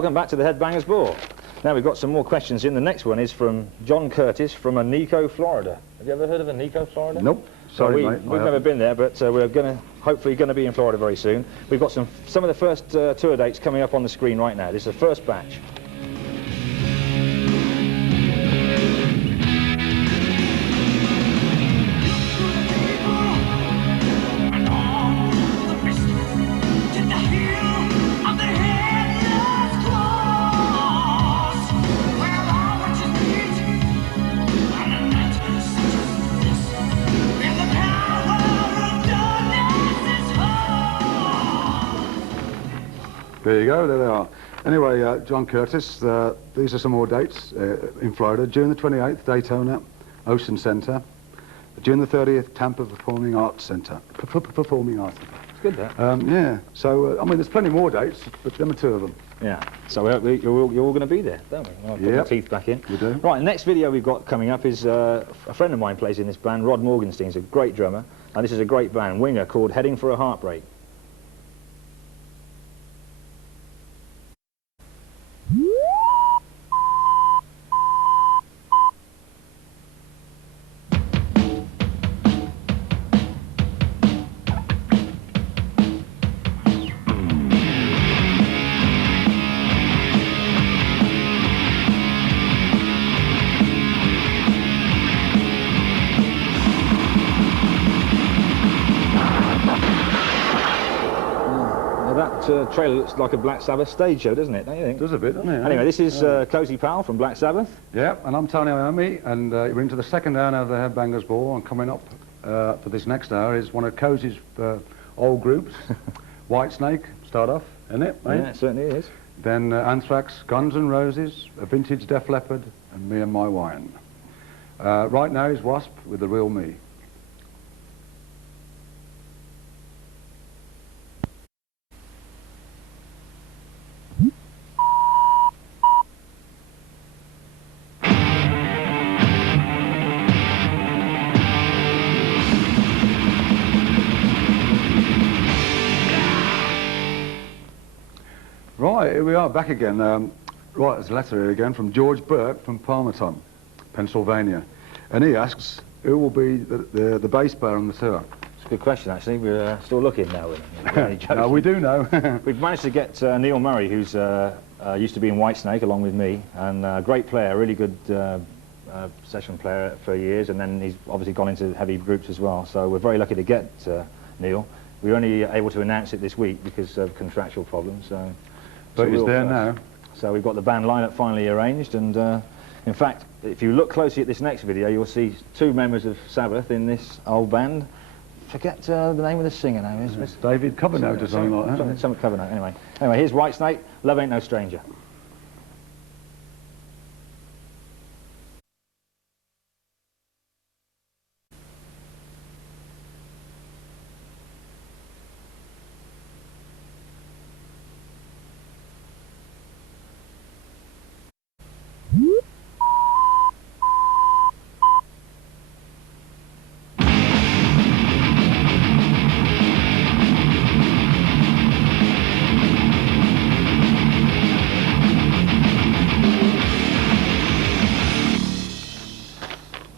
Welcome back to the Headbangers Ball. Now we've got some more questions in. The next one is from John Curtis from Anico, Florida. Have you ever heard of Anico, Florida? Nope. Sorry, mate. We've never been there, but we're hopefully going to be in Florida very soon. We've got some of the first tour dates coming up on the screen right now. This is the first batch. There you go, there they are. Anyway, John Curtis, these are some more dates in Florida. June the 28th, Daytona, Ocean Center. June the 30th, Tampa Performing Arts Center. Performing Arts Center. It's good, that. Yeah, so, I mean, there's plenty more dates, but them are two of them. Yeah, so you're all going to be there, don't we? I'll put the teeth back in. We do. Right, the next video we've got coming up is a friend of mine plays in this band, Rod Morgenstein's a great drummer, and this is a great band, Winger, called Heading for a Heartbreak. That trailer looks like a Black Sabbath stage show, doesn't it? Don't you think? Does a bit, doesn't it? Anyway, this is Cozy Powell from Black Sabbath. Yeah, and I'm Tony Iommi, and we're into the second hour now of the Headbangers Ball, and coming up for this next hour is one of Cozy's old groups, Whitesnake, start off, isn't it, mate? Yeah, it certainly is. Then Anthrax, Guns N' Roses, a vintage Def Leppard, and Me and My Wine. Right now is Wasp with The Real Me. Right, here we are back again. Right, there's a letter here again from George Burke from Palmerton, Pennsylvania. And he asks, who will be the bass player on the tour? It's a good question, actually. We're still looking now. No, we do know. We've managed to get Neil Murray, who's used to be in Whitesnake along with me, and a great player, really good session player for years, and then he's obviously gone into heavy groups as well. So we're very lucky to get Neil. We were only able to announce it this week because of contractual problems. But he's there now. So we've got the band lineup finally arranged, and in fact, if you look closely at this next video, you'll see two members of Sabbath in this old band. Forget the name of the singer now. It's David Coverdale or something like that. Something Coverdale, anyway. Anyway, here's Whitesnake, Love Ain't No Stranger.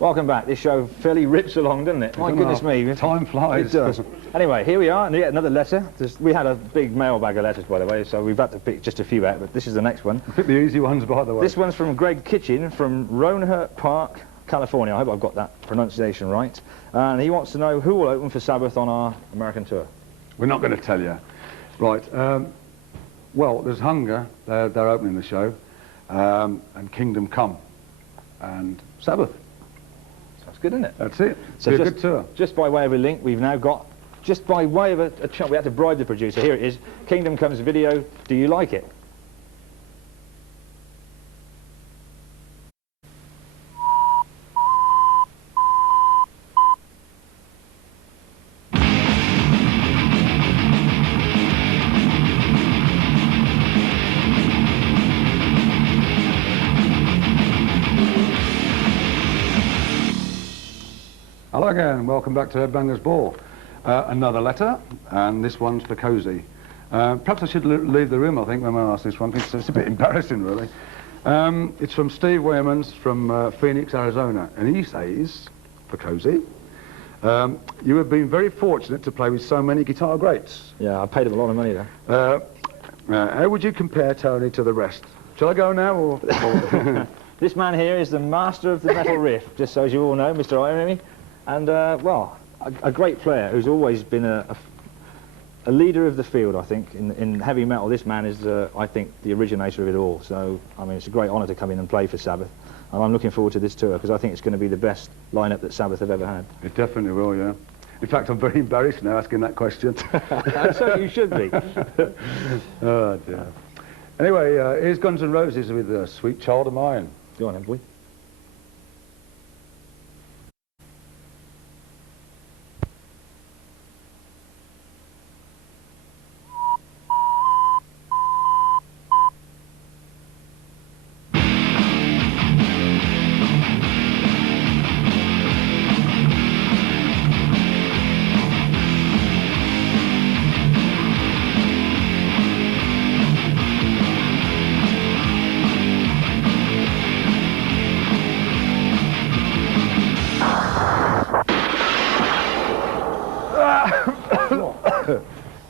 Welcome back. This show fairly rips along, doesn't it? My goodness me. Time flies. It does. Anyway, here we are, and yet another letter. We had a big mailbag of letters, by the way, so we've had to pick just a few out, but this is the next one. Pick the easy ones, by the way. This one's from Greg Kitchen from Roanhurst Park, California. I hope I've got that pronunciation right. And he wants to know who will open for Sabbath on our American tour. We're not going to tell you. Right. Well, there's Hunger. They're opening the show. And Kingdom Come. And Sabbath. That's good, isn't it? That's it. So a good tour. Just by way of a link, we've now got, just by way of a chunk, we had to bribe the producer. Here it is. Kingdom Come's video. Do you like it? Hello again, welcome back to Headbangers Ball. Another letter, and this one's for Cozy. Perhaps I should leave the room, I think, when I ask this one, because it's a bit embarrassing, really. It's from Steve Wehrmans from Phoenix, Arizona, and he says, for Cozy, you have been very fortunate to play with so many guitar greats. Yeah, I paid him a lot of money though. How would you compare Tony to the rest? Shall I go now, or? This man here is the master of the metal riff, just so as you all know, Mr. Iommi, and well, a great player who's always been a leader of the field, I think, in heavy metal. This man is, I think, the originator of it all. So, I mean, it's a great honour to come in and play for Sabbath, and I'm looking forward to this tour because I think it's going to be the best lineup that Sabbath have ever had. It definitely will, yeah. In fact, I'm very embarrassed now asking that question. So you should be. Oh dear. Anyway, here's Guns N' Roses with Sweet Child of Mine. Go on then, boy.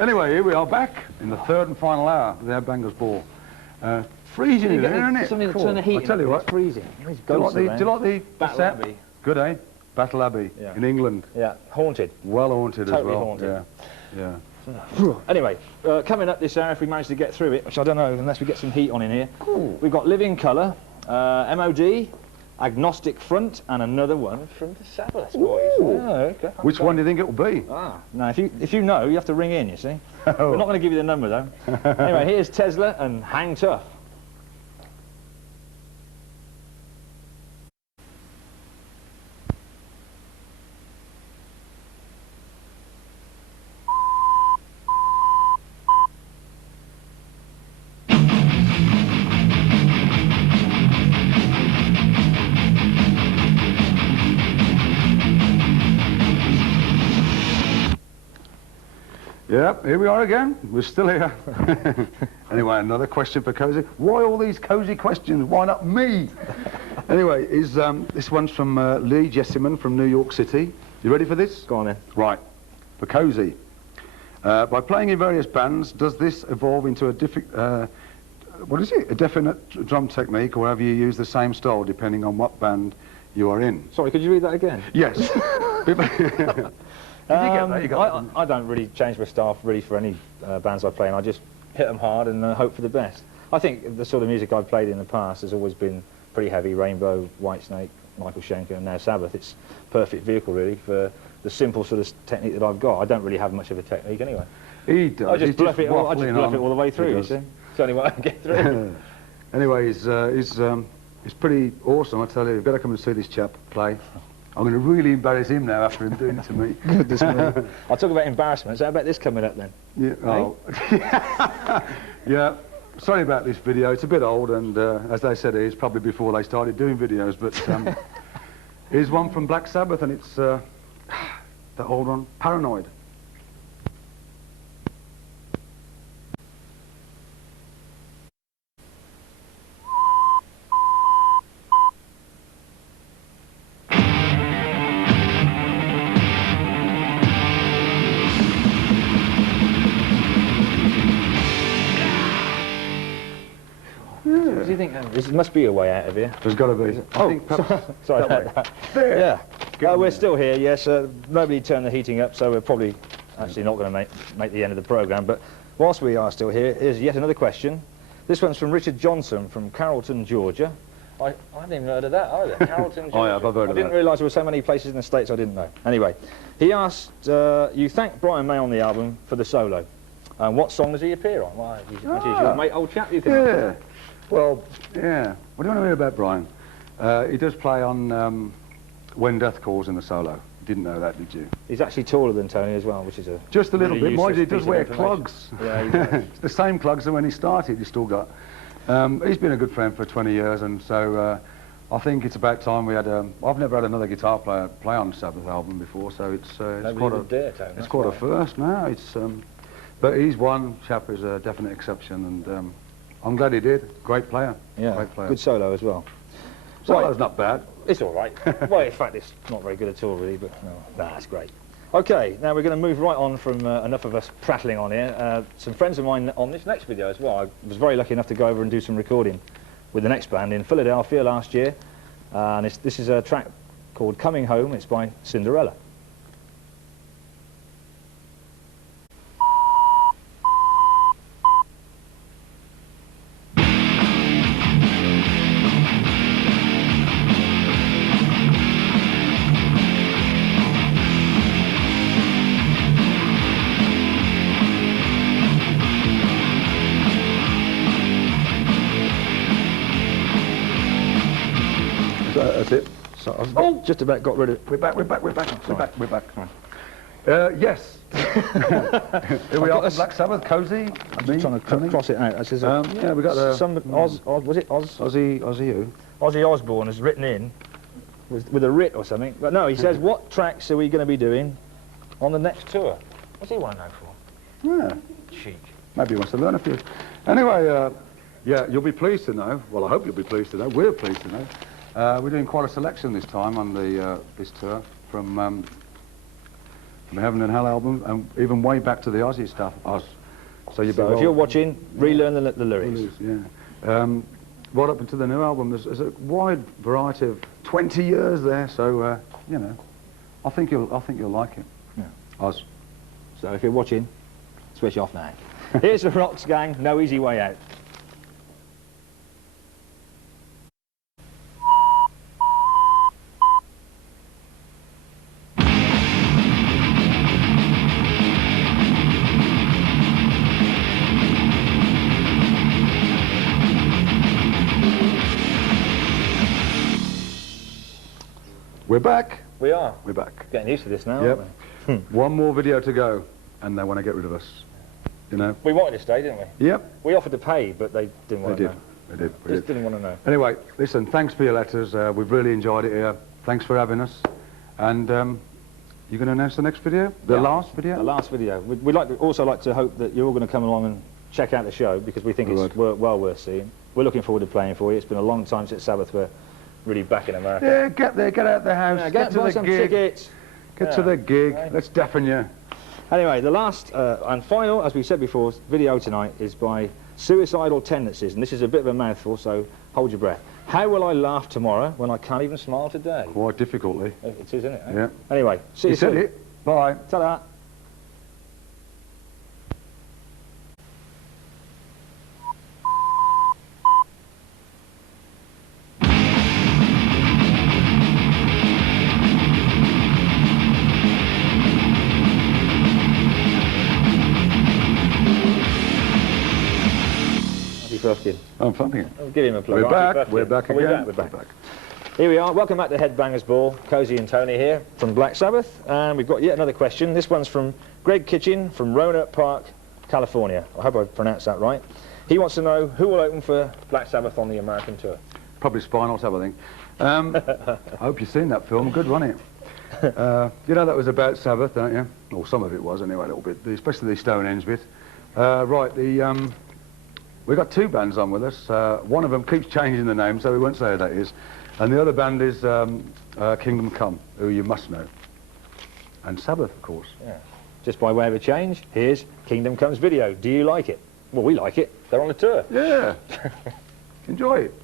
Anyway, here we are back in the third and final hour of the Headbangers Ball. Freezing in there, isn't it? Something to turn the heat. I'll tell you what. It's freezing. Do you like the Battle set? Abbey? Good, eh? Battle Abbey in England. Yeah, haunted. Well haunted Totally as well. haunted. Yeah. Anyway, coming up this hour, if we manage to get through it, which I don't know unless we get some heat on in here, we've got Living Colour, MOD, Agnostic Front, and another one from the Sabbath boys. Oh, okay. Which one do you think it will be? Now, if you know, you have to ring in, you see. We're not going to give you the number, though. Anyway, here's Tesla and Hang Tough. Yep, here we are again. We're still here. Anyway, another question for Cozy. Why all these Cozy questions? Why not me? Anyway, this one's from Lee Jessiman from New York City. You ready for this? Go on then. Right. For Cozy. By playing in various bands, does this evolve into a a definite drum technique, or have you used the same style depending on what band you are in? Sorry, could you read that again? Yes. Did you get that? You got I don't really change my style really for any bands I play in. I just hit them hard and hope for the best. I think the sort of music I've played in the past has always been pretty heavy. Rainbow, Whitesnake, Michael Schenker, and now Sabbath. It's a perfect vehicle really for the simple sort of technique that I've got. I don't really have much of a technique anyway. He does. I just bluff it all the way through, you see. It's the only way I can get through. Anyway, he's pretty awesome, I tell you. You've got to come and see this chap play. I'm going to really embarrass him now after him doing it to me. Goodness me. I'll talk about embarrassment. So how about this coming up then? Yeah. Oh. Yeah. Sorry about this video. It's a bit old, and as they said, it's probably before they started doing videos. But here's one from Black Sabbath, and it's the old one, Paranoid. What do you think? This must be a way out of here. There's got to be. I think sorry about that. There. Yeah. We're still here, yes. Nobody turned the heating up, so we're probably actually not going to make the end of the programme. But whilst we are still here, here's yet another question. This one's from Richard Johnson from Carrollton, Georgia. I hadn't even heard of that either. Carrollton, Georgia. Oh, yeah, I've heard of that. I didn't realise there were so many places in the States I didn't know. Anyway, he asked, you thanked Brian May on the album for the solo. What song does he appear on? Well, he's your mate, old chap, you can. Yeah. Well, yeah. What do you want to hear about Brian? He does play on When Death Calls in the solo. Didn't know that, did you? He's actually taller than Tony as well, which is a just a little really bit. Mind you, he does wear clogs. Yeah, he does. It's the same clogs that when he started, he's still got. He's been a good friend for 20 years, and so I think it's about time we had. I've never had another guitar player play on Sabbath album before, so it's quite a first now. It's But he's one chap who's a definite exception, and I'm glad he did. Great player. Yeah, great player. good solo as well. Solo's not bad. It's all right. Well, in fact, it's not very good at all, really, but no, that's great. Okay, now we're going to move right on from enough of us prattling on here. Some friends of mine on this next video as well. I was very lucky enough to go over and do some recording with the next band in Philadelphia last year. And this is a track called Coming Home. It's by Cinderella. That's it. So I've just about got rid of it. We're back. Yes. Here we are from Black Sabbath, Cozy. I'm just trying to cross it out. That's his, yeah, we got was it Oz? Ozzy who? Ozzy Osbourne has written in with a writ or something. But no, he says, what tracks are we going to be doing on the next tour? What's he want to know for? Yeah. Cheek. Maybe he wants to learn a few. Anyway, yeah, you'll be pleased to know. Well, I hope you'll be pleased to know. We're pleased to know. We're doing quite a selection this time on this tour from the Heaven and Hell album, and even way back to the Ozzy stuff. So if you're watching, relearn the lyrics. Yeah. Right up into the new album, there's a wide variety of 20 years there. So you know, I think you'll like it. Yeah. Oz. So if you're watching, switch off now. Here's the Rocks gang. No easy way out. We're back. We are. We're back. Getting used to this now, Yep. aren't One more video to go, and they want to get rid of us. You know? we? We wanted to stay, didn't we? Yep. We offered to pay, but they didn't want to know. They did. Just didn't want to know. Anyway, listen, thanks for your letters. We've really enjoyed it here. Thanks for having us. And you're going to announce the next video? The last video? The last video. We'd also like to hope that you're all going to come along and check out the show, because we think it's well worth seeing. We're looking forward to playing for you. It's been a long time since Sabbath were really back in America. Yeah, get there, get out the house, Yeah, get to the some gig. tickets. Get to the gig. Right. Let's deafen you. Anyway, the last and final, as we said before, video tonight is by Suicidal Tendencies, and this is a bit of a mouthful, so hold your breath. How will I laugh tomorrow when I can't even smile today? Quite difficultly. It is, isn't it? Yeah. Anyway, see you soon. said it. Bye. Ta-da. I'm funny. I'll give him a plug. We're back. We're back again. We're back. Here we are. Welcome back to Headbangers Ball. Cozy and Tony here from Black Sabbath. And we've got yet another question. This one's from Greg Kitchen from Roanoke Park, California. I hope I pronounced that right. He wants to know who will open for Black Sabbath on the American tour. Probably Spinal Tap, I think. I hope you've seen that film. Good, wasn't it? You know that was about Sabbath, don't you? Or some of it was, anyway, a little bit, especially the Stonehenge bit. Right, we've got two bands on with us. One of them keeps changing the name, so we won't say who that is. And the other band is Kingdom Come, who you must know. And Sabbath, of course. Yeah. Just by way of a change, here's Kingdom Come's video. Do you like it? Well, we like it. They're on the tour. Yeah. Enjoy it.